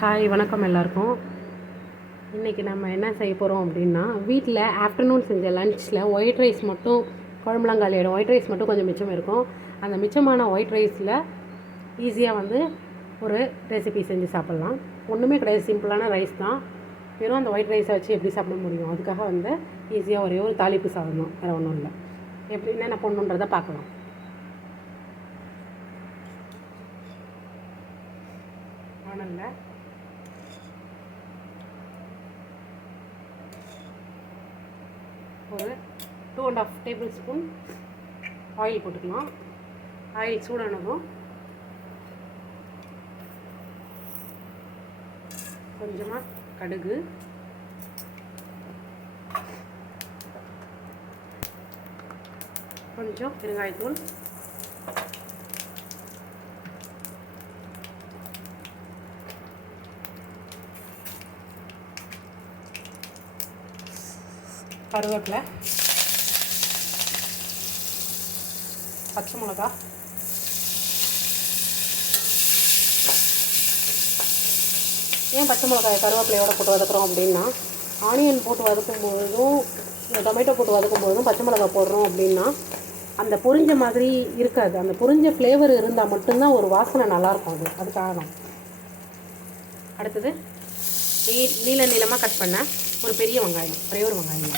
Hi, வணக்கம் எல்லாருக்கும். இன்றைக்கி நம்ம என்ன செய்ய போகிறோம் அப்படின்னா, வீட்டில் ஆஃப்டர்நூன் செஞ்ச லன்ச்சில் ஒயிட் ரைஸ் மட்டும் குழம்புலாம் காலியாகிடும். ஒயிட் ரைஸ் மட்டும் கொஞ்சம் மிச்சம் இருக்கும். அந்த மிச்சமான ஒயிட் ரைஸில் ஈஸியாக ஒரு ரெசிபி செஞ்சு சாப்பிட்லாம். ஒன்றுமே கிடையாது, சிம்பிளான ரைஸ் தான். வெறும் அந்த ஒயிட் ரைஸை வச்சு எப்படி சாப்பிட முடியும்? அதுக்காக ஈஸியாக ஒரே ஒரு தாளிப்பு சாதம் தான், வேறு ஒன்றும் இல்லை. எப்படி என்னென்ன பண்ணணுன்றதை பார்க்கலாம். வானல்ல ஒரு 2.5 டேபிள் ஸ்பூன் ஆயில் போட்டுக்கலாம். ஆயில் சூடானதும் கொஞ்சமாக கடுகு, கொஞ்சம் பெருங்காயத்தூள், கருவேப்பிலை, பச்சை மிளகா, ஏன் பச்சை மிளகாய் கருவேப்பிலையோட போட்டு வதக்குறோம் அப்படின்னா, ஆனியன் போட்டு வதக்கும்பொழுதும் டொமேட்டோ போட்டு வதக்கும்பொழுதும் பச்சை மிளகாய் போடுறோம் அப்படின்னா அந்த பொரிஞ்ச மாதிரி இருக்காது. அந்த பொரிஞ்ச ஃப்ளேவர் இருந்தால் மட்டும்தான் ஒரு வாசனை நல்லாயிருக்கும். அதுக்காக தான். அடுத்தது நீளமாக கட் பண்ண ஒரு பெரிய வெங்காயம், ஒரே ஒரு வெங்காயம்.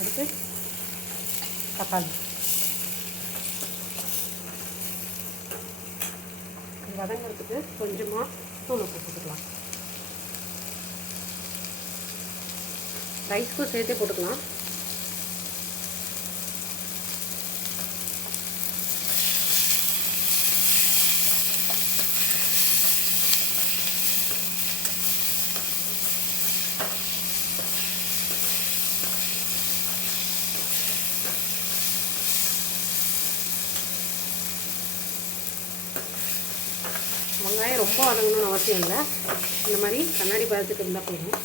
அடுத்து தக்காளி வதங்கிறதுக்கு கொஞ்சமாக தூள் போட்டுக்கலாம். ரைஸ்க்கும் சேர்த்தே போட்டுக்கலாம். வெங்காயம் ரொம்ப வதங்கணும்னு அவசியம் இல்லை, இந்த மாதிரி கண்ணாடி பதத்துக்கு இருந்தால் போதும்.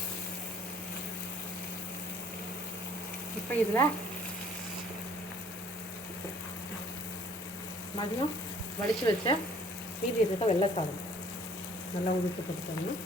இப்போ இதில் மதியம் வடித்து வச்ச மீதி இருக்க வெள்ளை சாதம் நல்லா உதிர்த்து போட்டுக்கோங்க.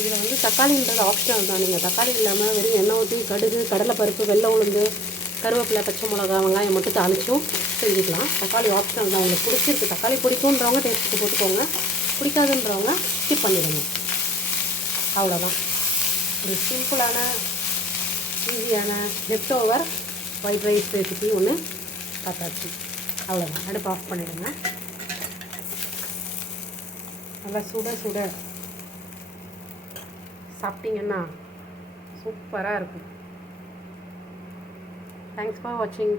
இதில் தக்காளின்றது ஆப்ஷனல் தான். நீங்கள் தக்காளி இல்லாமல் வெறும் எண்ணெய் ஊற்றி கடுகு, கடலைப்பருப்பு, வெள்ளை உளுந்து, கருவேப்பிலை, பச்சை மிளகா, வெங்காயம் மட்டும் தாளிச்சும் செஞ்சுக்கலாம். தக்காளி ஆப்ஷனல் தான். உங்களுக்கு பிடிச்சிருக்கு, தக்காளி பிடிக்குன்றவங்க டேஸ்ட்டுக்கு போட்டுக்கோங்க, பிடிக்காதுன்றவங்க ஸ்கிப் பண்ணிடுங்க. அவ்வளோதான். ஒரு சிம்பிளான ஈஸியான left over white rice recipe ஒன்று பார்த்தாச்சு. அவ்வளோதான். அடுப்பு ஆஃப் பண்ணிடுங்க. நல்லா சுட சுட சாப்பிட்டீங்கன்னா சூப்பராக இருக்கும். தேங்க்ஸ் ஃபார் வாட்சிங்.